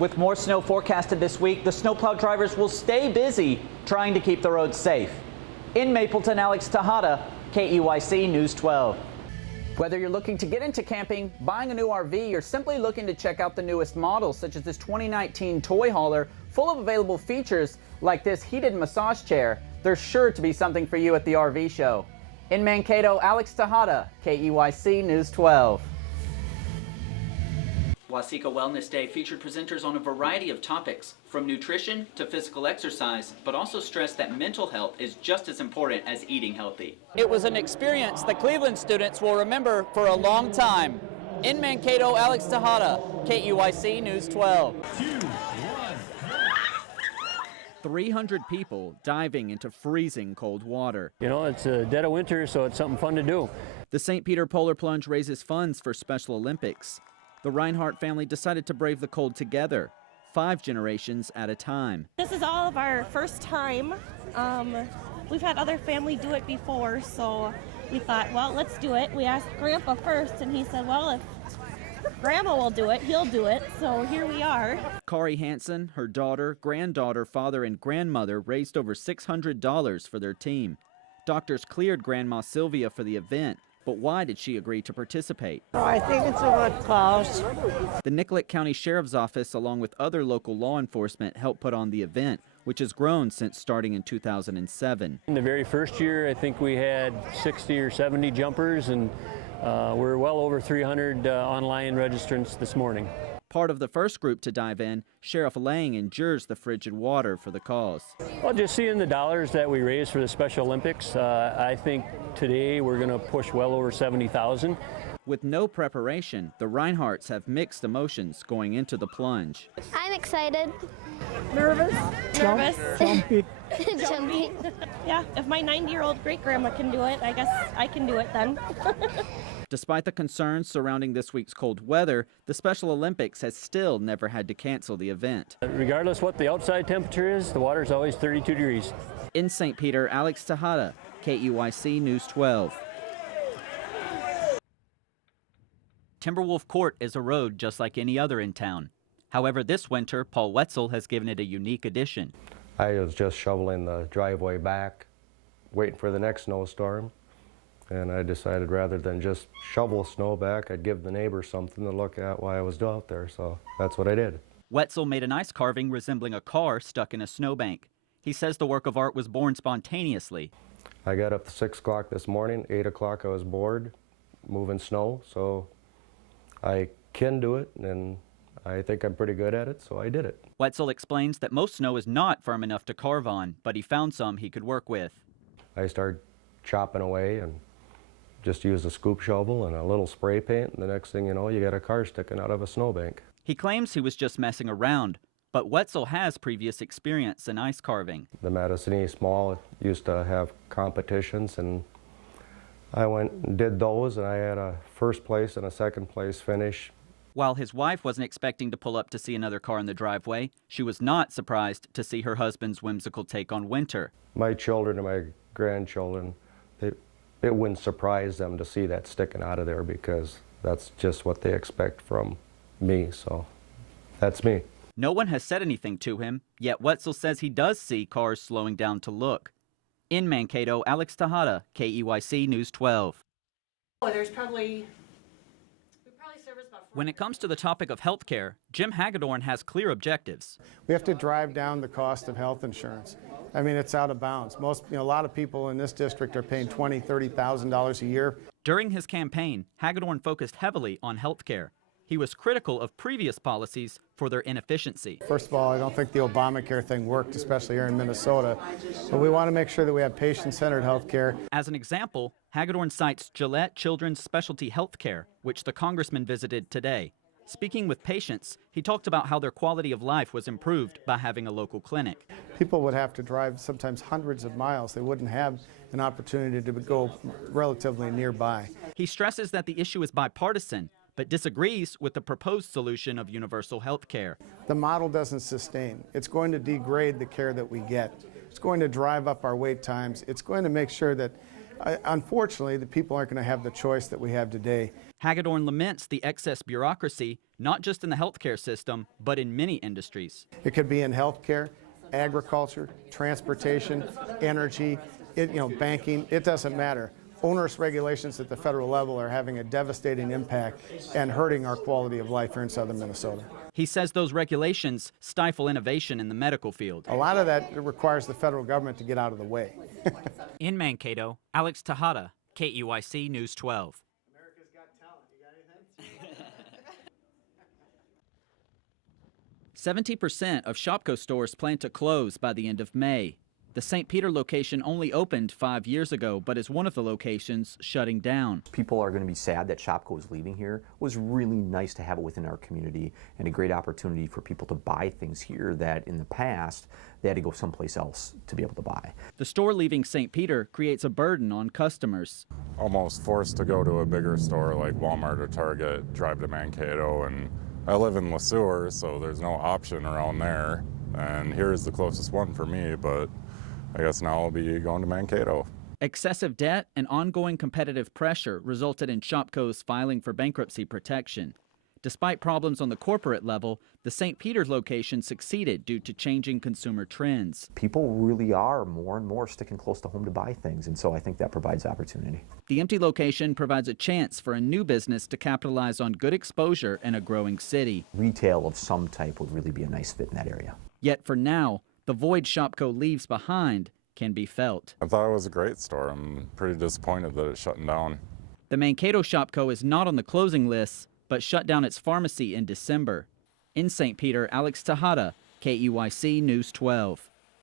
With more snow forecasted this week, the snowplow drivers will stay busy trying to keep the roads safe. In Mapleton, Alex Tejada, KEYC News 12. Whether you're looking to get into camping, buying a new RV, or simply looking to check out the newest models, such as this 2019 toy hauler full of available features like this heated massage chair, there's sure to be something for you at the RV show. In Mankato, Alex Tejada, KEYC News 12. Waseca Wellness Day featured presenters on a variety of topics, from nutrition to physical exercise, but also stressed that mental health is just as important as eating healthy. It was an experience the Cleveland students will remember for a long time. In Mankato, Alex Tejada, KEYC News 12. 300 people diving into freezing cold water. You know, it's a dead of winter, so it's something fun to do. The St. Peter Polar Plunge raises funds for Special Olympics. The Reinhardt family decided to brave the cold together, 5 generations at a time. This is all of our first time. We've had other family do it before, so we thought, well, let's do it. We asked Grandpa first, and he said, well, if Grandma will do it, he'll do it. So here we are. Kari Hansen, her daughter, granddaughter, father, and grandmother raised over $600 for their team. Doctors cleared Grandma Sylvia for the event. But why did she agree to participate? I think it's a good cause. The Nicollet County Sheriff's Office, along with other local law enforcement, helped put on the event, which has grown since starting in 2007. In the very first year, I think we had 60 or 70 jumpers, and we're well over 300 online registrants this morning. Part of the first group to dive in, Sheriff Lang endures the frigid water for the cause. Well, just seeing the dollars that we raised for the Special Olympics, I think today we're going to push well over 70,000. With no preparation, the Reinhardts have mixed emotions going into the plunge. I'm excited. Nervous? Nervous. Jumpy. Jumpy. Yeah, if my 90-year-old great-grandma can do it, I guess I can do it then. Despite the concerns surrounding this week's cold weather, the Special Olympics has still never had to cancel the event. Regardless what the outside temperature is, the water's always 32 degrees. In St. Peter, Alex Tejada, KEYC News 12. Timberwolf Court is a road just like any other in town. However, this winter, Paul Wetzel has given it a unique addition. I was just shoveling the driveway back, waiting for the next snowstorm. And I decided rather than just shovel snow back, I'd give the neighbors something to look at while I was out there, so that's what I did. Wetzel made an ice carving resembling a car stuck in a snowbank. He says the work of art was born spontaneously. I got up to 6 o'clock this morning, 8 o'clock I was bored, moving snow, so I can do it, and I think I'm pretty good at it, so I did it. Wetzel explains that most snow is not firm enough to carve on, but he found some he could work with. I started chopping away and just used a scoop shovel and a little spray paint, and the next thing you know, you got a car sticking out of a snowbank. He claims he was just messing around, but Wetzel has previous experience in ice carving. The Madison East Mall used to have competitions, and I went and did those, and I had a first place and a second place finish. While his wife wasn't expecting to pull up to see another car in the driveway, she was not surprised to see her husband's whimsical take on winter. My children and my grandchildren, it wouldn't surprise them to see that sticking out of there because that's just what they expect from me, so that's me. No one has said anything to him, yet Wetzel says he does see cars slowing down to look. In Mankato, Alex Tejada, KEYC News 12. There's probably service about 4. When it comes to the topic of health care, Jim Hagedorn has clear objectives. We have to drive down the cost of health insurance. I mean, it's out of bounds. A lot of people in this district are paying $20,000, $30,000 a year. During his campaign, Hagedorn focused heavily on health care. He was critical of previous policies for their inefficiency. First of all, I don't think the Obamacare thing worked, especially here in Minnesota. But we want to make sure that we have patient-centered health care. As an example, Hagedorn cites Gillette Children's Specialty Health Care, which the Congressman visited today. Speaking with patients, he talked about how their quality of life was improved by having a local clinic. People would have to drive sometimes hundreds of miles. They wouldn't have an opportunity to go relatively nearby. He stresses that the issue is bipartisan, but disagrees with the proposed solution of universal health care. The model doesn't sustain. It's going to degrade the care that we get. It's going to drive up our wait times. It's going to make sure that, unfortunately, the people aren't going to have the choice that we have today. Hagedorn laments the excess bureaucracy, not just in the healthcare system, but in many industries. It could be in healthcare, agriculture, transportation, energy, banking. It doesn't matter. Onerous regulations at the federal level are having a devastating impact and hurting our quality of life here in southern Minnesota. He says those regulations stifle innovation in the medical field. A lot of that requires the federal government to get out of the way. In Mankato, Alex Tejada, KEYC News 12. 70% of Shopko stores plan to close by the end of May. The St. Peter location only opened 5 years ago, but is one of the locations shutting down. People are going to be sad that Shopko is leaving here. It was really nice to have it within our community and a great opportunity for people to buy things here that in the past they had to go someplace else to be able to buy. The store leaving St. Peter creates a burden on customers. Almost forced to go to a bigger store like Walmart or Target, drive to Mankato, and I live in Le Sueur, so there's no option around there. And here is the closest one for me, but I guess now I'll be going to Mankato. Excessive debt and ongoing competitive pressure resulted in Shopko's filing for bankruptcy protection. Despite problems on the corporate level, the St. Peter's location succeeded due to changing consumer trends. People really are more and more sticking close to home to buy things, and so I think that provides opportunity. The empty location provides a chance for a new business to capitalize on good exposure in a growing city. Retail of some type would really be a nice fit in that area. Yet for now, the void Shopko leaves behind can be felt. I thought it was a great store. I'm pretty disappointed that it's shutting down. The Mankato Shopko is not on the closing list, but shut down its pharmacy in December. In St. Peter, Alex Tejada, KEYC News 12.